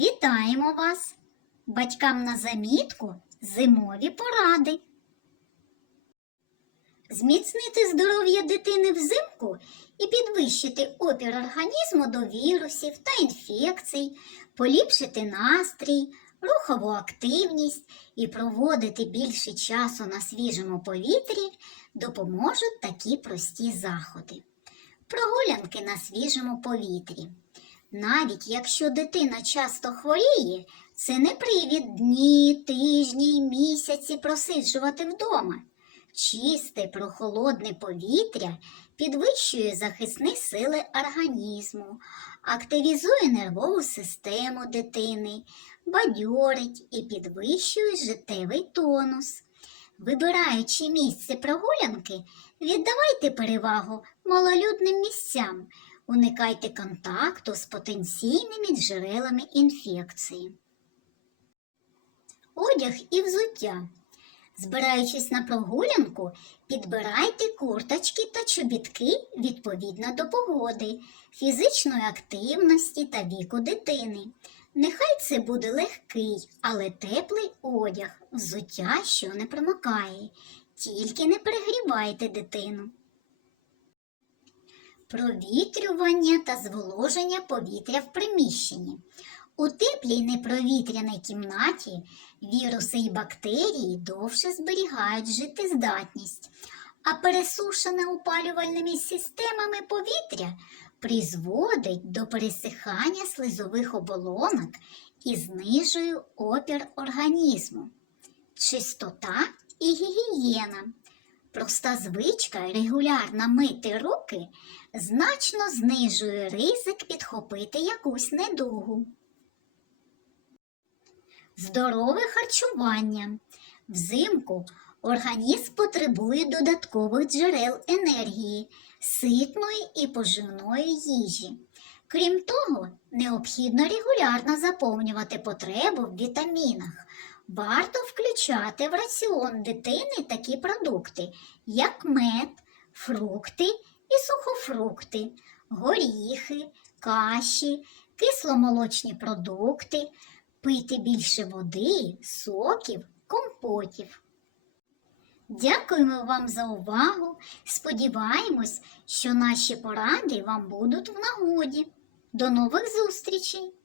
Вітаємо вас! Батькам на замітку зимові поради. Зміцнити здоров'я дитини взимку і підвищити опір організму до вірусів та інфекцій, поліпшити настрій, рухову активність і проводити більше часу на свіжому повітрі допоможуть такі прості заходи. Прогулянки на свіжому повітрі. Навіть якщо дитина часто хворіє, це не привід дні, тижні місяці просиджувати вдома. Чисте прохолодне повітря підвищує захисні сили організму, активізує нервову систему дитини, бадьорить і підвищує життєвий тонус. Вибираючи місце прогулянки, віддавайте перевагу малолюдним місцям, уникайте контакту з потенційними джерелами інфекції. Одяг і взуття. Збираючись на прогулянку, підбирайте курточки та чобітки відповідно до погоди, фізичної активності та віку дитини. Нехай це буде легкий, але теплий одяг, взуття, що не промокає. Тільки не перегрівайте дитину. Провітрювання та зволоження повітря в приміщенні. У теплій непровітряній кімнаті віруси і бактерії довше зберігають життєздатність, а пересушене опалювальними системами повітря призводить до пересихання слизових оболонок і знижує опір організму. Чистота і гігієна. Проста звичка регулярно мити руки значно знижує ризик підхопити якусь недугу. Здорове харчування. Взимку організм потребує додаткових джерел енергії, ситної і поживної їжі. Крім того, необхідно регулярно заповнювати потребу в вітамінах. Варто включати в раціон дитини такі продукти, як мед, фрукти і сухофрукти, горіхи, каші, кисломолочні продукти, пити більше води, соків, компотів. Дякуємо вам за увагу. Сподіваємось, що наші поради вам будуть в нагоді. До нових зустрічей!